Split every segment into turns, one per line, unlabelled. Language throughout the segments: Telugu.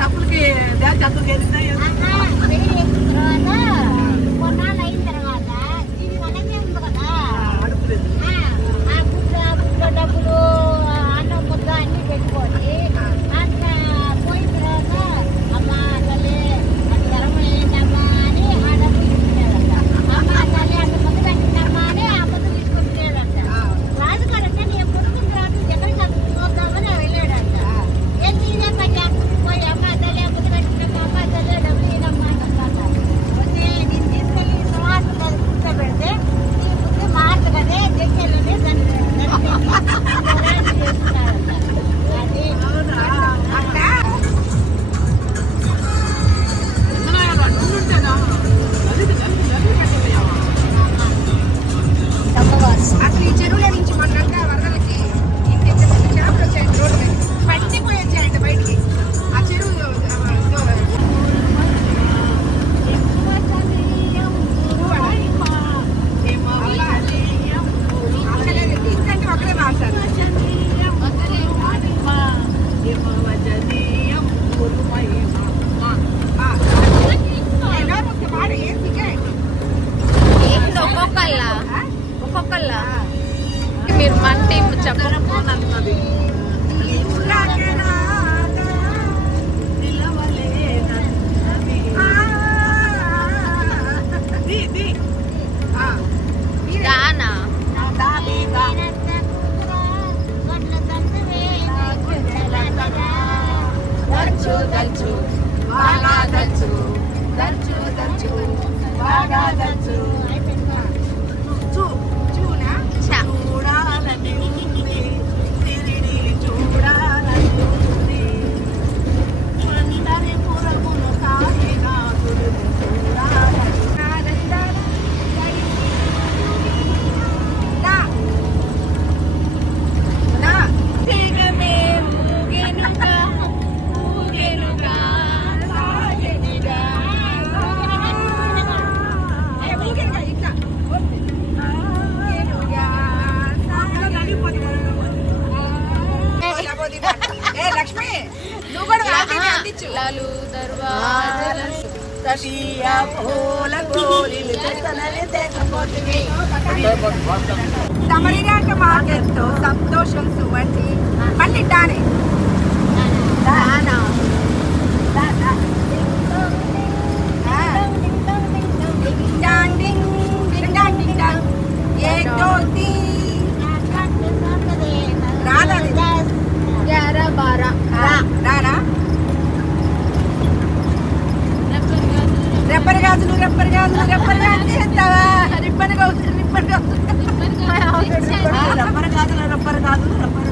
డబ్బులకి
దాని
చక్కగా రెప్పర్ గాజులు రెప్పర్ గాజులు రెప్పర్ గాజులు చేస్తావా రిబ్బన్ కాదు రిబ్బన్
కాదు రబ్బర్ కాదు.
Rubber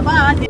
Come on.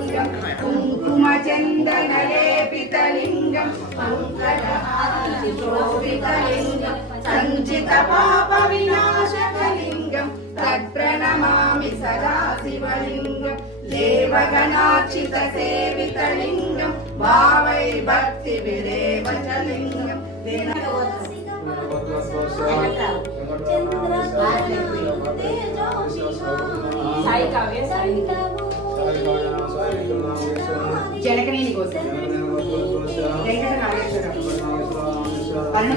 कुङ्कुमचन्दनलेपितलिङ्गं मङ्गलहारशोभितलिङ्गं सञ्चितपापविनाशकलिङ्गं तत्प्रणमामि सदा शिवलिङ्गं देवगणाक्षितसेवितलिङ्गं भावै भक्तिभिरेव च लिङ्गं साई काव्य साई काव्य జనకనేని కోసం వెంకట నాగేశ్వరరావు ప్రతి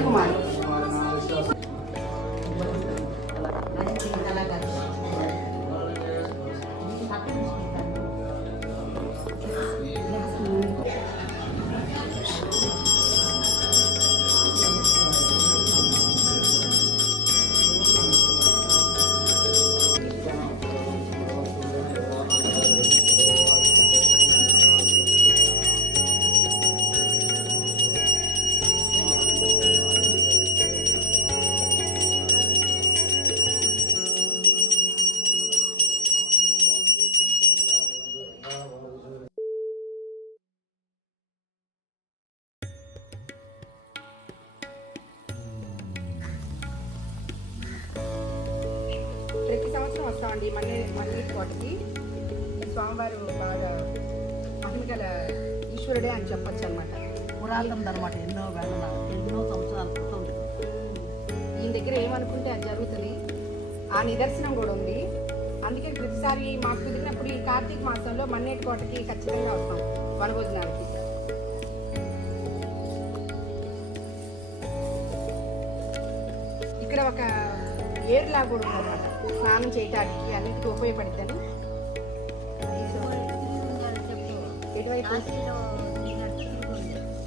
కోటకి స్వామివారు బాగా మహిమగల ఈశ్వరుడే అని చెప్పొచ్చు అనమాట
పురాతన అనమాట ఎన్నో వేల ఎన్నో సంవత్సరాల క్రితం
ఈయన దగ్గర ఏమనుకుంటే అది జరుగుతుంది. ఆ నిదర్శనం కూడా ఉంది. అందుకే ప్రతిసారి మాకు కుదిరినప్పుడు ఈ కార్తీక మాసంలో మన్నేటి కోటకి ఖచ్చితంగా వస్తాం వనభోజనానికి. ఇక్కడ ఒక ఏరులా కూడా ఉందన్నమాట స్నానం చేయటానికి అన్నిటికీ ఉపయోగపడుతుంది. ఎటువైపు?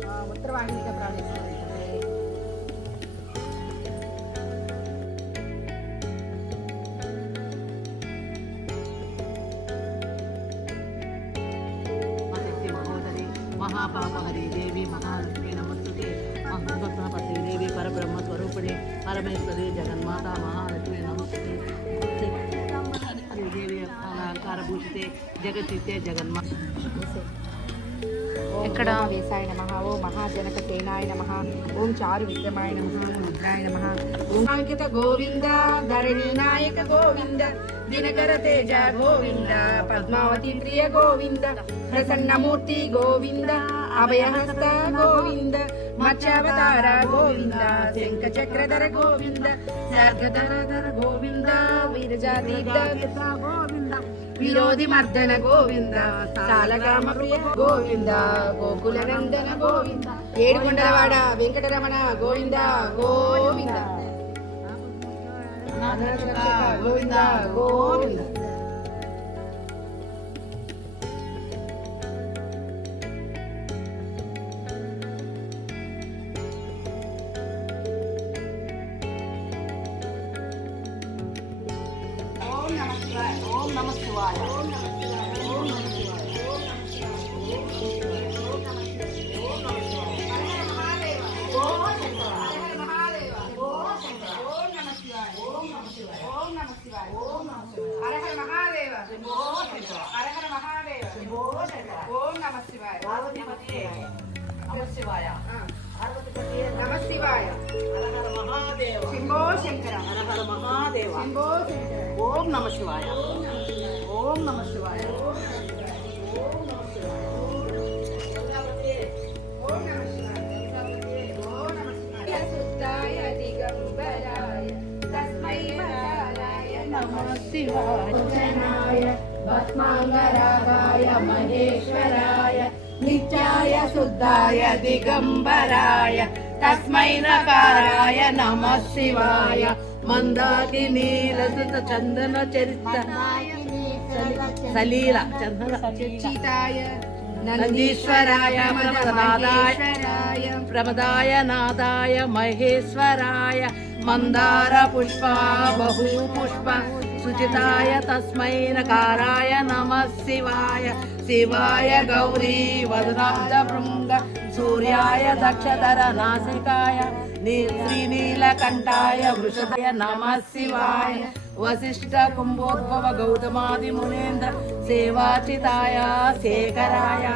ఆ, ఉత్తర వాహినిగా ప్రవేశిస్తుంది
మహాపాపహరి దేవి మహాలక్ష్మి నమస్తుతే మహాభక్తపతి దేవి పరబ్రహ్మ స్వరూపిణి పరమేశ్వరి జగన్మాత మహా అలంకారభూషితే జగతితే జగన్మాత
ఇక్కడ వేసాయ నమ. ఓ మహాజనక సేనాయ నమ. ఓం చారు విక్రమాయ నమ. ముద్రాయ నమ. ఓంకిత గోవింద ధరణి నాయక గోవింద దినకర తేజ గోవింద పద్మావతి ప్రియ గోవింద ప్రసన్నమూర్తి గోవింద అభయహస్త గోవింద మత్స్యావతార గోవింద శంఖ చక్రధర గోవింద సర్గధర గోవింద వీరజాతీత గోవింద విరోధి మర్దన గోవింద సాలగామ ప్రియ గోవింద గోకుల నందన గోవింద ఏడుకొండలవాడ వెంకటరమణ గోవింద గోవింద. గోవింద గోవింద. శివాయ.
నమ శివాయ. మహాదేవ.
శంభో శంకర.
హర మహాదేవ.
శంభో శంకర.
ఓం నమ శివాయ. ఓం నమ శివాయ.
ఓం నమ శివాయ. నిత్యాయ శుద్ధాయ దిగంబరాయ తస్మై నకారాయ నమ శివాయ
మందాకి నీలసుత చందన చరిత సలీల చందన
చీతాయ
నందీశ్వరాయ
మదనాదాయ
ప్రమదాయ నాదాయ మహేశ్వరాయ మందార పుష్ప బహు పుష్ప సుచితాయ తస్మై నకారాయ నమ శివాయ. శివాయ గౌరీ వదనాబ్ద భృంగ సూర్యాయ దక్షధర నాసికాయ. నీ శ్రీనీలకంఠాయ వృషభయ నమ శివాయ. వశిష్ఠ కుంభోద్భవ గౌతమాది మునేంద్ర సేవాచితాయ శేఖరాయ.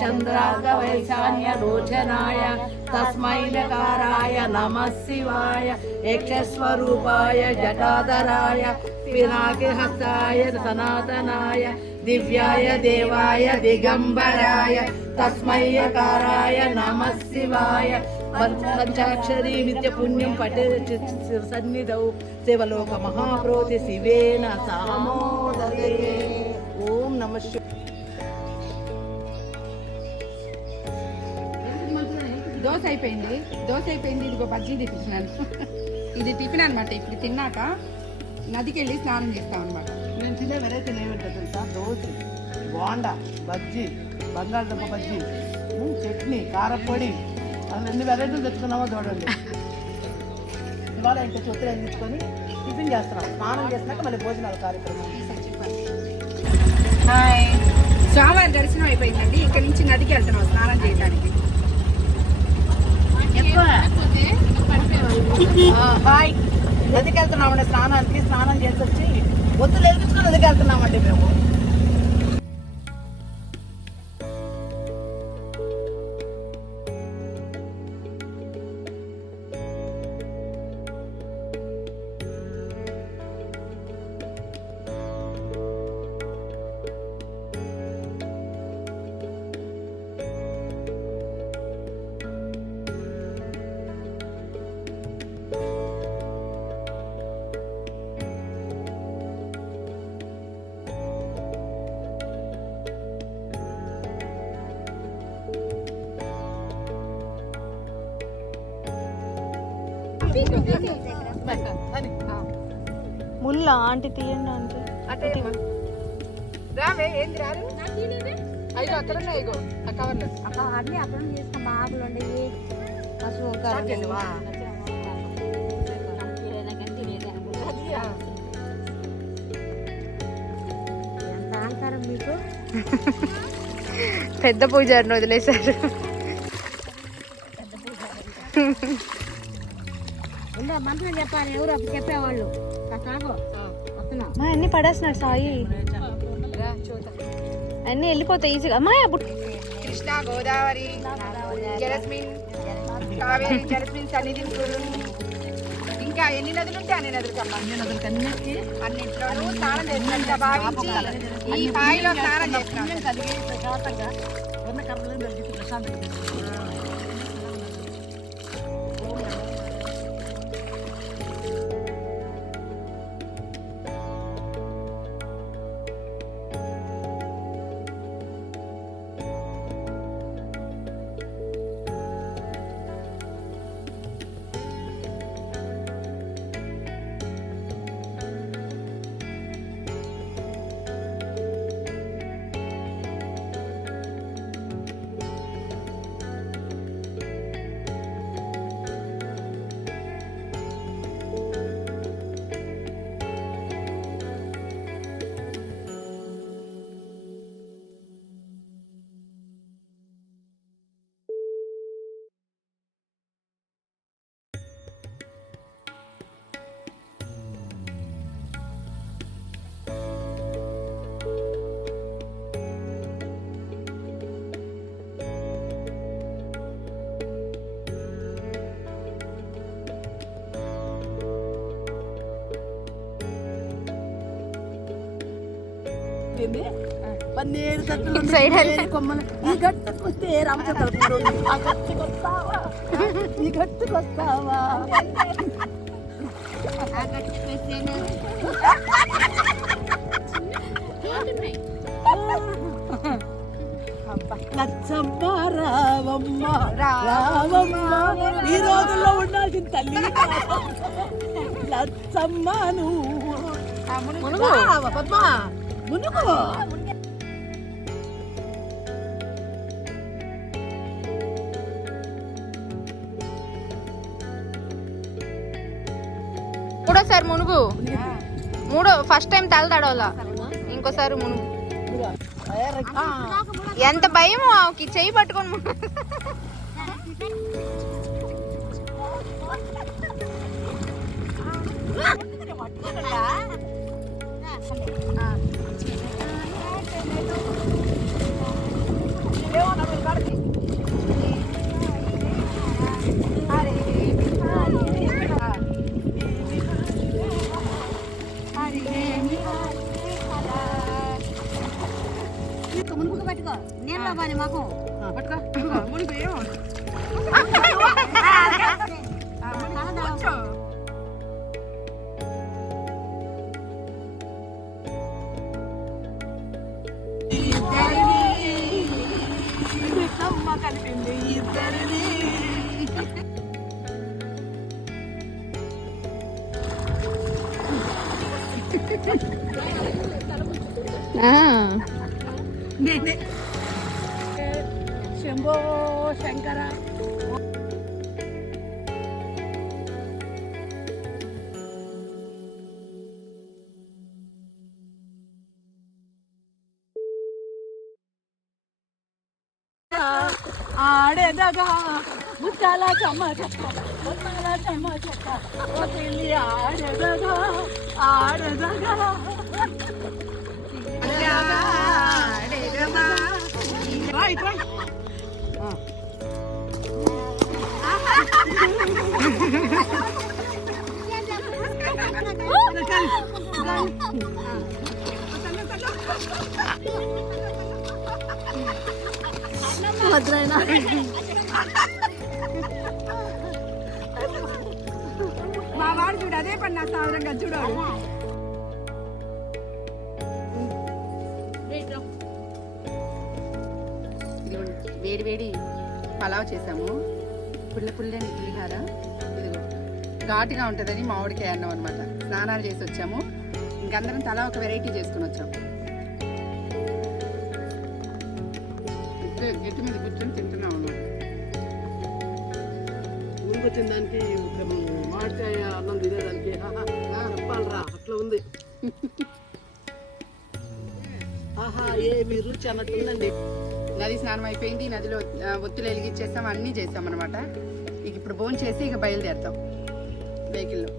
चन्द्रागवैशान्यलोचनाय तस्मै नकाराय नमः शिवाय, यक्षस्वरूपाय जटाधराय पिनाकहस्ताय सनातनाय, दिव्याय देवाय दिगम्बराय, तस्मै यकाराय नमः शिवाय। पञ्चाक्षरी नित्यपुण्यं पटे सन्निधौ शिवलोकमहाप्रोति शिवेन सामोदये। ॐ नमः
దోశ అయిపోయింది. దోశ అయిపోయింది. ఇదిగో బజ్జీ తిప్పించినాను. ఇది టిఫిన్ అనమాట ఇప్పుడు తిన్నాక నదికి వెళ్ళి స్నానం చేస్తాం అనమాట
నేను తినే వెరైటీ ఏమిటో తెలుసా? దోశ బోండా బజ్జీ బంగాళదుంప బజ్జీ చట్నీ కారపొడి. అసలు ఎన్ని వెరైటీలు తెచ్చుకున్నామో చూడండి. ఇవాళ ఇంకా చొత్తులు తీసుకొని టిఫిన్ చేస్తున్నాం. స్నానం చేసినాక మళ్ళీ భోజనాల కార్యక్రమం.
హాయ్. స్వామివారి దర్శనం అయిపోయిందండి. ఇక్కడ నుంచి నదికి వెళ్తున్నాం స్నానం చేయడానికి
బాయ్ ఎదుకెళ్తున్నామండి స్నానానికి. స్నానం చేసి వచ్చి ఒత్తులు వెలిగించుకొని ఎదుకెళ్తున్నామండి మేము.
ముళ్ళ ఆంటీ తీయండి ఆంటీ
అటే అమ్మా. రావే ఏంది రారు? అయ్యో అక్కడ ఉన్నాయి ఇగో ఆ కవర్లు
అన్ని అక్కడ చేసిన మాకులు ఉండేవి పశువు? ఎంత అహంకారం మీకు?
పెద్ద పూజారిని వదిలేశారు.
మంత్రం చెప్పాలి ఎవరు అప్పుడు చెప్పేవాళ్ళు?
అన్ని పడేస్తున్నాడు సాయి. అన్ని వెళ్ళిపోతాయి ఈజీగా. అమ్మా
కృష్ణ గోదావరి జలస్మిన్ కావేరి జలస్మిన్ సన్నిధి ఇంకా ఎన్ని నదులు ఉంటే అన్ని నదులు
అన్ని నదులకి అన్నిటికీ
అన్నింటిలోనూ స్నానం భావించి ఈ బావిలో స్నానం చేస్తున్నాం
పుణ్యం కలిగి ప్రశాంతంగా ఉన్న కర్రలను కలిగి ప్రశాంతంగా. ఏంది? పన్నీరు
వెళ్ళి.
కొమ్మలు. ఈ గట్టుకు వస్తే రామచంద్ర ఆ గట్టుకు వస్తావా? ఈ గట్టుకు వస్తావా? లచ్చమ్మ రావమ్మ. రావమ్మ. ఈ రోజుల్లో ఉండాల్సిన తల్లి. లచ్చమ్మ నువ్వు. పద్మ. మునుగు.
మూడోసారి మునుగు. మూడో ఫస్ట్ టైం తల తడవలా? ఇంకోసారి మునుగు. ఎంత భయం చెయ్యి పట్టుకొని.
నీళ్ళ పని మాకు.
ఆ, పట్టుకో. ఆడేదగా ముత్యాల చెమ్మ చెక్క ముత్యాల చెమ్మ చెక్క ఓ పిల్లి ఆడేదగా ఆడేదగా రైట్
మా వాడు చూడు అదే పని నా సాధారణంగా ఇదిగోండి, వేడి వేడి పలావ్ చేసాము. పుల్ల పుల్లని పులిహార. ఇదిగో ఘాటుగా ఉంటుందని మామిడికాయ అన్నం అనమాట స్నానాలు చేసి వచ్చాము. ఇంకందరం తలా ఒక వెరైటీ చేసుకుని వచ్చాము. గట్టి మీద కూర్చొని తింటున్నాం అన్నమాట.
ఊరికొచ్చిన దానికి మామిడికాయ అన్నం తినేదానికి. చెప్పాలరా అట్లా ఉంది. ఆహా ఏమి రుచి అన్నట్టుందండి
నది స్నానం అయిపోయింది నదిలో ఒత్తులు వెలిగించేస్తాం అన్నీ చేస్తాం అనమాట ఇక ఇప్పుడు భోజనం చేసి ఇక బయలుదేరుతాం. వెహికల్లో.